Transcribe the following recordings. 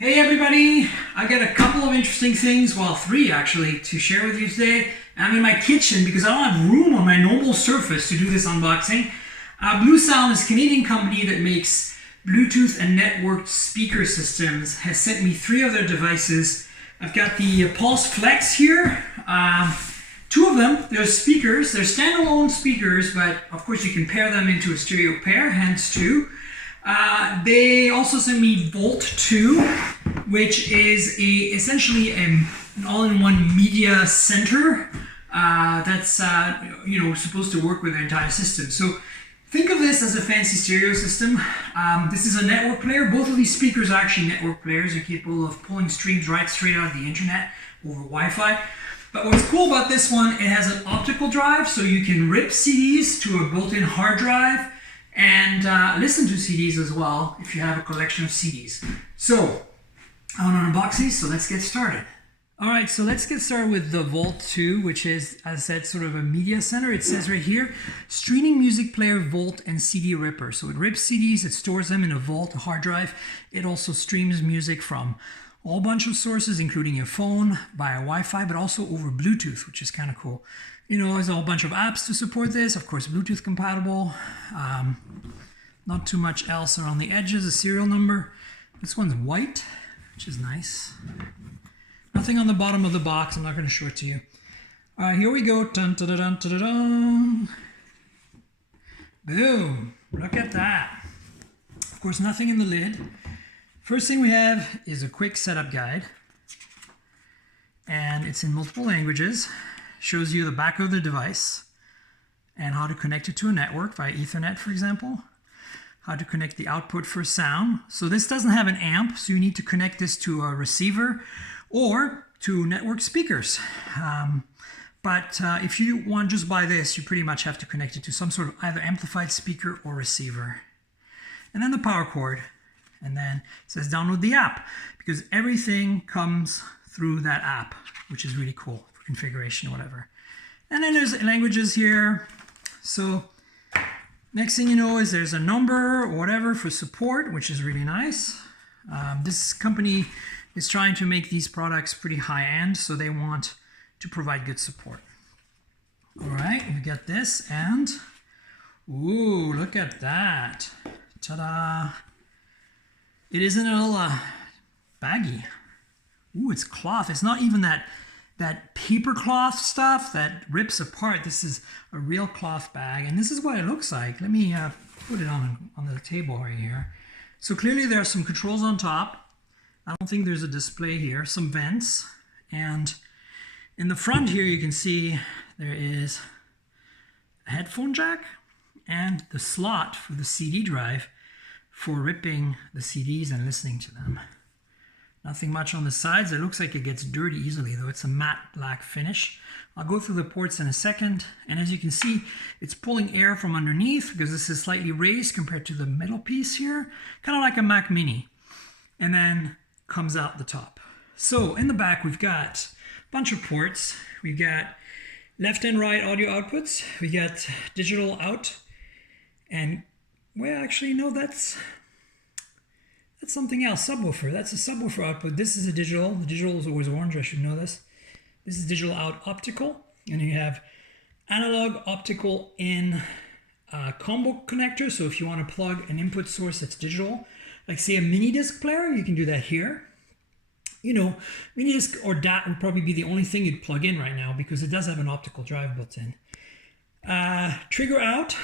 Hey everybody, I got a couple of interesting things, well three actually, to share with you today. I'm in my kitchen because I don't have room on my normal surface to do this unboxing. Bluesound, this Canadian company that makes Bluetooth and networked speaker systems, has sent me three of their devices. I've got the Pulse Flex here. Two of them, they're speakers, they're standalone speakers, but of course you can pair them into a stereo pair, hence two. They also sent me Volt 2, which is essentially an all-in-one media center that's supposed to work with the entire system. So think of this as a fancy stereo system. This is a network player. Both of these speakers are actually network players. They're capable of pulling streams right straight out of the internet over Wi-Fi. But what's cool about this one, it has an optical drive, so you can rip CDs to a built-in hard drive and listen to CDs as well if you have a collection of CDs. So I want to unbox these, so let's get started. Alright, so let's get started with the Volt 2, which is, as I said, sort of a media center. It says right here, streaming music player, Volt, and CD ripper. So it rips CDs, it stores them in a Volt, a hard drive. It also streams music from a whole bunch of sources, including your phone, via Wi-Fi, but also over Bluetooth, which is kind of cool. You know, there's a whole bunch of apps to support this. Of course, Bluetooth compatible. Not too much else around the edges. A serial number. This one's white, which is nice. Nothing on the bottom of the box. I'm not going to show it to you. All right, here we go. Dun, dun, dun, dun, dun, dun. Boom. Look at that. Of course, nothing in the lid. First thing we have is a quick setup guide. And it's in multiple languages. Shows you the back of the device and how to connect it to a network via Ethernet, for example. How to connect the output for sound. So this doesn't have an amp, so you need to connect this to a receiver or to network speakers. But if you want to just buy this, you pretty much have to connect it to some sort of either amplified speaker or receiver. And then the power cord. And then it says download the app, because everything comes through that app, which is really cool for configuration or whatever. And then there's languages here. So next thing you know is there's a number or whatever for support, which is really nice. This company is trying to make these products pretty high-end, so they want to provide good support. All right, we got this, and ooh, look at that. Ta-da. It is in a little baggie. Ooh, it's cloth. It's not even that paper cloth stuff that rips apart. This is a real cloth bag, and this is what it looks like. Let me put it on the table right here. So clearly there are some controls on top. I don't think there's a display here. Some vents, and in the front here you can see there is a headphone jack and the slot for the CD drive for ripping the CDs and listening to them. Nothing much on the sides. It looks like it gets dirty easily, though it's a matte black finish. I'll go through the ports in a second, and as you can see, it's pulling air from underneath because this is slightly raised compared to the middle piece here, kind of like a Mac Mini, and then comes out the top. So in the back, we've got a bunch of ports. We've got left and right audio outputs. We got digital out, and well, actually, no, that's something else. Subwoofer. That's a subwoofer output. This is a digital. The digital is always orange. I should know this. This is digital out optical, and you have analog optical in combo connector. So if you want to plug an input source that's digital, like say a mini disc player, you can do that here. You know, mini disc or DAT would probably be the only thing you'd plug in right now because it does have an optical drive built in. Trigger out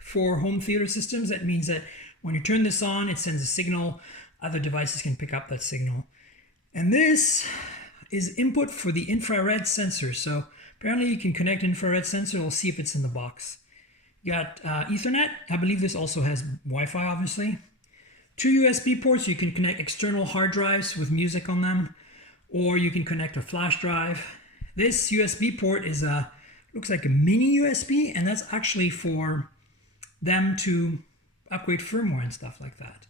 for home theater systems. That means that when you turn this on, it sends a signal. Other devices can pick up that signal. And this is input for the infrared sensor. So apparently you can connect infrared sensor. We'll see if it's in the box. You got Ethernet. I believe this also has Wi-Fi, obviously. 2 USB ports. You can connect external hard drives with music on them, or you can connect a flash drive. This USB port is looks like a mini USB, and that's actually for them to upgrade firmware and stuff like that.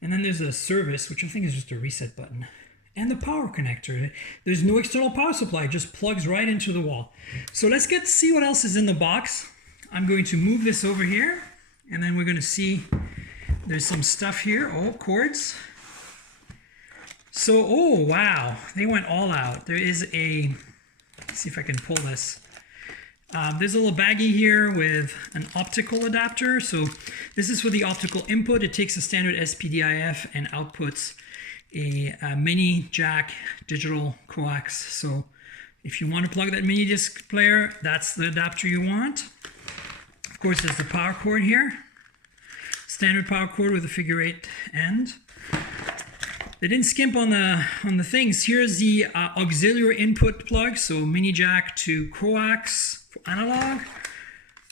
And then there's a service, which I think is just a reset button. And the power connector. There's no external power supply, it just plugs right into the wall. So let's see what else is in the box. I'm going to move this over here, and then we're going to see there's some stuff here. Oh, cords. So, oh wow, they went all out. There is a, let's see if I can pull this. There's a little baggie here with an optical adapter. So this is for the optical input. It takes a standard SPDIF and outputs a mini jack digital coax. So if you want to plug that mini disc player, that's the adapter you want. Of course, there's the power cord here. Standard power cord with a figure 8 end. They didn't skimp on the things. Here's the auxiliary input plug, so mini jack to coax for analog.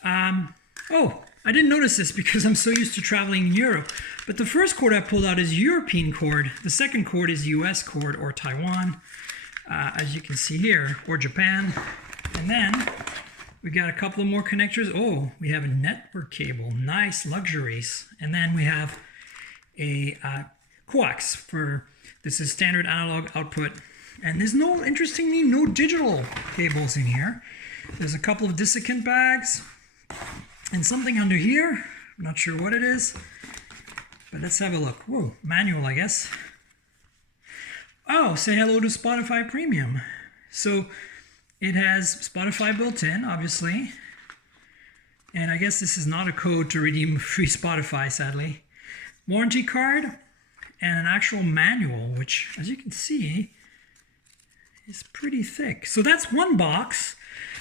Oh, I didn't notice this because I'm so used to traveling in Europe. But the first cord I pulled out is European cord. The second cord is US cord or Taiwan, as you can see here, or Japan. And then we got a couple of more connectors. Oh, we have a network cable, nice luxuries. And then we have a coax for, this is standard analog output. And there's no, interestingly, no digital cables in here. There's a couple of dissecant bags and something under here. I'm not sure what it is, but let's have a look. Whoa, manual, I guess. Oh, say hello to Spotify Premium. So it has Spotify built in, obviously. And I guess this is not a code to redeem free Spotify, sadly. Warranty card and an actual manual, which, as you can see, is pretty thick. So that's one box.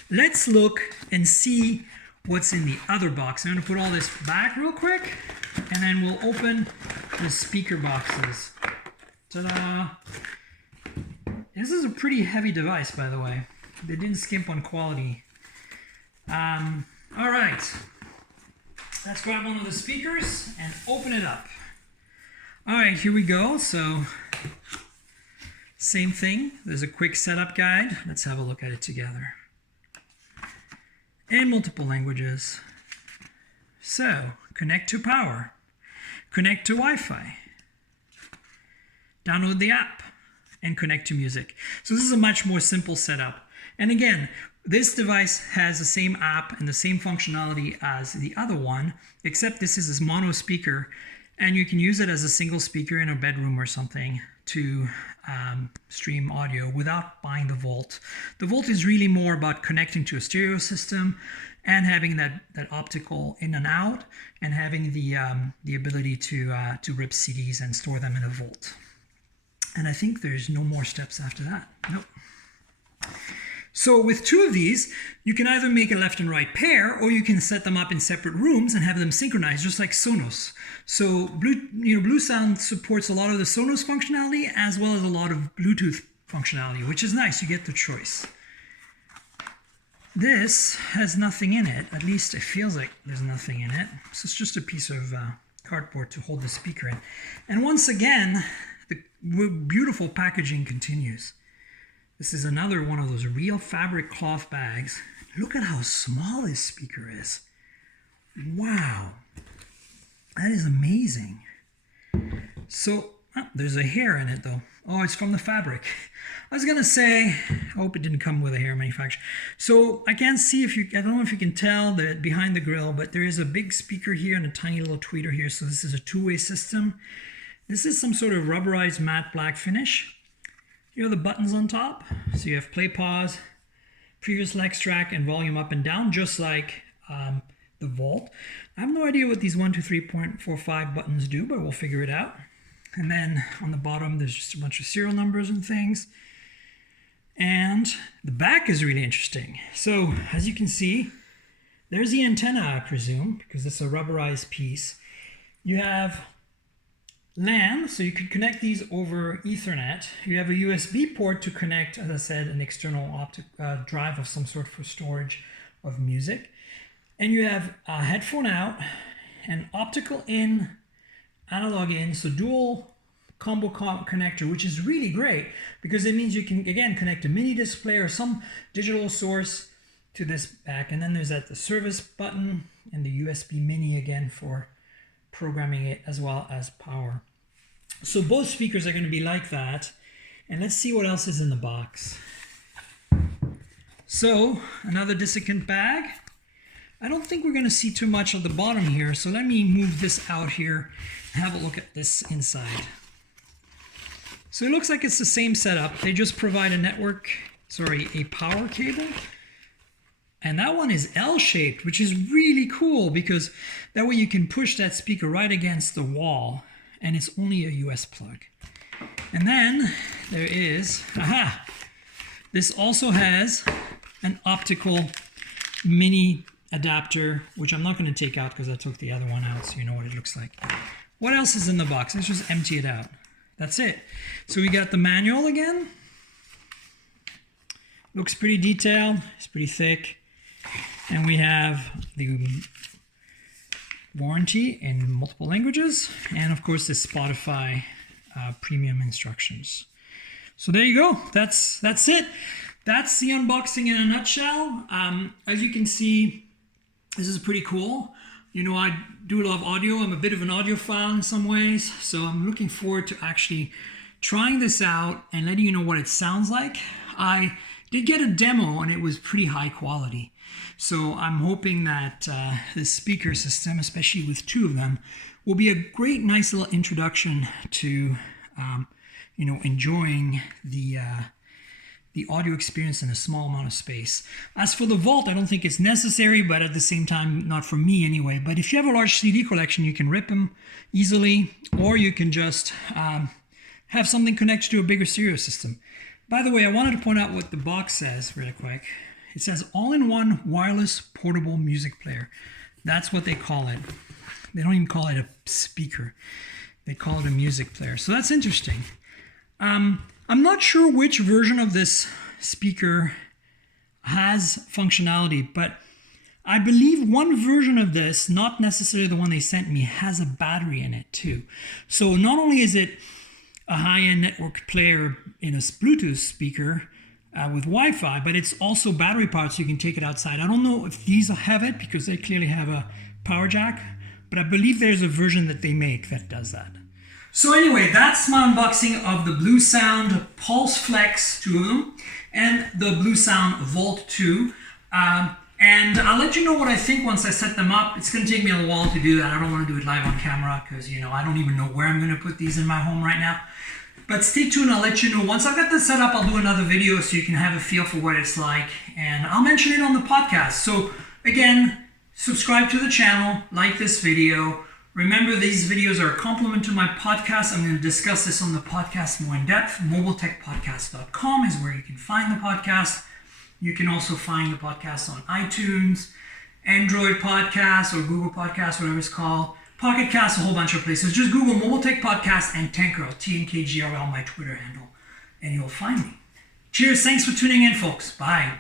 Let's look and see what's in the other box. I'm going to put all this back real quick, and then we'll open the speaker boxes. Ta-da! This is a pretty heavy device, by the way. They didn't skimp on quality. All right. Let's grab one of the speakers and open it up. All right, here we go. So, same thing. There's a quick setup guide. Let's have a look at it together. And multiple languages. So, connect to power. Connect to Wi-Fi. Download the app and connect to music. So this is a much more simple setup. And again, this device has the same app and the same functionality as the other one, except this is this mono speaker, and you can use it as a single speaker in a bedroom or something to stream audio without buying the Volt. The Volt is really more about connecting to a stereo system and having that optical in and out, and having the ability to rip CDs and store them in a Volt. And I think there's no more steps after that. Nope. So with two of these, you can either make a left and right pair, or you can set them up in separate rooms and have them synchronized, just like Sonos. So Bluesound supports a lot of the Sonos functionality as well as a lot of Bluetooth functionality, which is nice. You get the choice. This has nothing in it. At least it feels like there's nothing in it. So it's just a piece of cardboard to hold the speaker in. And once again, the beautiful packaging continues. This is another one of those real fabric cloth bags. Look at how small this speaker is. Wow. That is amazing. So, there's a hair in it though. Oh, it's from the fabric. I was gonna say, I hope it didn't come with a hair manufacturer. So I can't see if you, I don't know if you can tell that behind the grill, but there is a big speaker here and a tiny little tweeter here. So this is a two-way system. This is some sort of rubberized matte black finish. Here are the buttons on top. So you have play, pause, previous Lex track, and volume up and down, just like the Volt. I have no idea what these 1, 2, 3.45 buttons do, but we'll figure it out. And then on the bottom, there's just a bunch of serial numbers and things. And the back is really interesting. So as you can see, there's the antenna, I presume, because it's a rubberized piece. You have LAN, so you could connect these over Ethernet. You have a USB port to connect, as I said, an external optic drive of some sort for storage of music. And you have a headphone out, an optical in, analog in, so dual combo connector, which is really great because it means you can, again, connect a mini disc player or some digital source to this back. And then there's the service button and the USB mini again for programming it as well as power. So both speakers are going to be like that. And let's see what else is in the box. So another dissecant bag. I don't think we're going to see too much of the bottom here. So let me move this out here and have a look at this inside. So it looks like it's the same setup. They just provide a power cable. And that one is L-shaped, which is really cool because that way you can push that speaker right against the wall and it's only a US plug. And then there is, this also has an optical mini adapter, which I'm not going to take out because I took the other one out so you know what it looks like. What else is in the box? Let's just empty it out. That's it. So we got the manual again. Looks pretty detailed. It's pretty thick. And we have the warranty in multiple languages. And of course the Spotify premium instructions. So there you go. That's it. That's the unboxing in a nutshell. As you can see, this is pretty cool. You know, I do a lot of audio. I'm a bit of an audiophile in some ways. So I'm looking forward to actually trying this out and letting you know what it sounds like. I did get a demo and it was pretty high quality. So I'm hoping that this speaker system, especially with two of them, will be a great, nice little introduction to, you know, enjoying the audio experience in a small amount of space. As for the Vault, I don't think it's necessary, but at the same time, not for me anyway. But if you have a large CD collection, you can rip them easily, or you can just have something connected to a bigger stereo system. By the way, I wanted to point out what the box says really quick. It says all-in-one wireless portable music player. That's what they call it. They don't even call it a speaker. They call it a music player. So that's interesting. I'm not sure which version of this speaker has functionality, but I believe one version of this, not necessarily the one they sent me, has a battery in it too. So not only is it a high-end network player in a Bluetooth speaker with Wi-Fi, but it's also battery powered, so you can take it outside. I don't know if these have it because they clearly have a power jack, but I believe there's a version that they make that does that. So anyway, that's my unboxing of the Bluesound Pulse Flex, two of them, and the Bluesound Vault 2. And I'll let you know what I think once I set them up. It's going to take me a while to do that. I don't want to do it live on camera because, you know, I don't even know where I'm going to put these in my home right now. But stay tuned, I'll let you know. Once I've got this set up, I'll do another video so you can have a feel for what it's like. And I'll mention it on the podcast. So again, subscribe to the channel, like this video. Remember, these videos are a complement to my podcast. I'm going to discuss this on the podcast more in depth. mobiletechpodcast.com is where you can find the podcast. You can also find the podcast on iTunes, Android Podcasts, or Google Podcasts, whatever it's called. Pocket Cast, a whole bunch of places. Just Google Mobile Tech Podcast and Tankgrl, TNKGRL, my Twitter handle, and you'll find me. Cheers. Thanks for tuning in, folks. Bye.